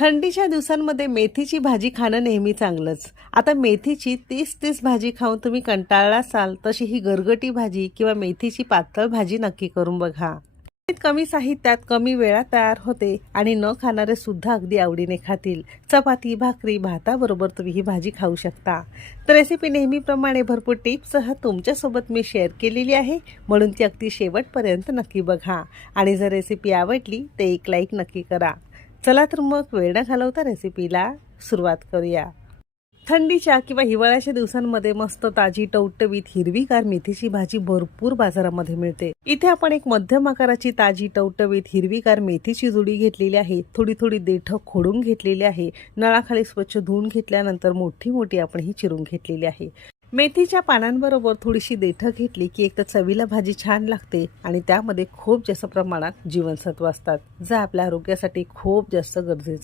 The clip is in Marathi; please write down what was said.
थंडीच्या दिवसांमध्ये मेथीची भाजी खाणं नेहमी चांगलंच. आता मेथीची तीच भाजी खाऊन तुम्ही कंटाळला असाल, तशी ही गरगटी भाजी किंवा मेथीची पातळ भाजी नक्की करून बघा. कमी साहित्यात कमी वेळात तयार होते आणि न खाणारे सुद्धा अगदी आवडीने खातील. चपाती, भाकरी, भाताबरोबर तुम्ही ही भाजी खाऊ शकता. तर रेसिपी नेहमीप्रमाणे भरपूर टिप्ससह तुमच्यासोबत मी शेअर केलेली आहे, म्हणून ती अगदी शेवटपर्यंत नक्की बघा. आणि जर रेसिपी आवडली तर एक लाईक नक्की करा. चला तर मग वेळ न घालवता रेसिपीला सुरुवात करूया. थंडीच्या किंवा हिवाळ्याच्या दिवसांमध्ये मस्त ताजी टवटवीत हिरवीगार मेथीची भाजी भरपूर बाजारामध्ये मिळते. इथे आपण एक मध्यम आकाराची ताजी टवटवीत हिरवीगार मेथीची जुडी घेतलेली आहे. थोडी थोडी देठं खोडून घेतलेली आहे. नळाखाली स्वच्छ धुवून घेतल्यानंतर मोठी मोठी आपण ही चिरून घेतलेली आहे. मेथीच्या पानांबरोबर थोडीशी देठं घेतली की एक तर चवीला भाजी छान लागते आणि त्यामध्ये खूप जास्त प्रमाणात जीवनसत्व असतात, जे आपल्या आरोग्यासाठी खूप जास्त गरजेचं आहे.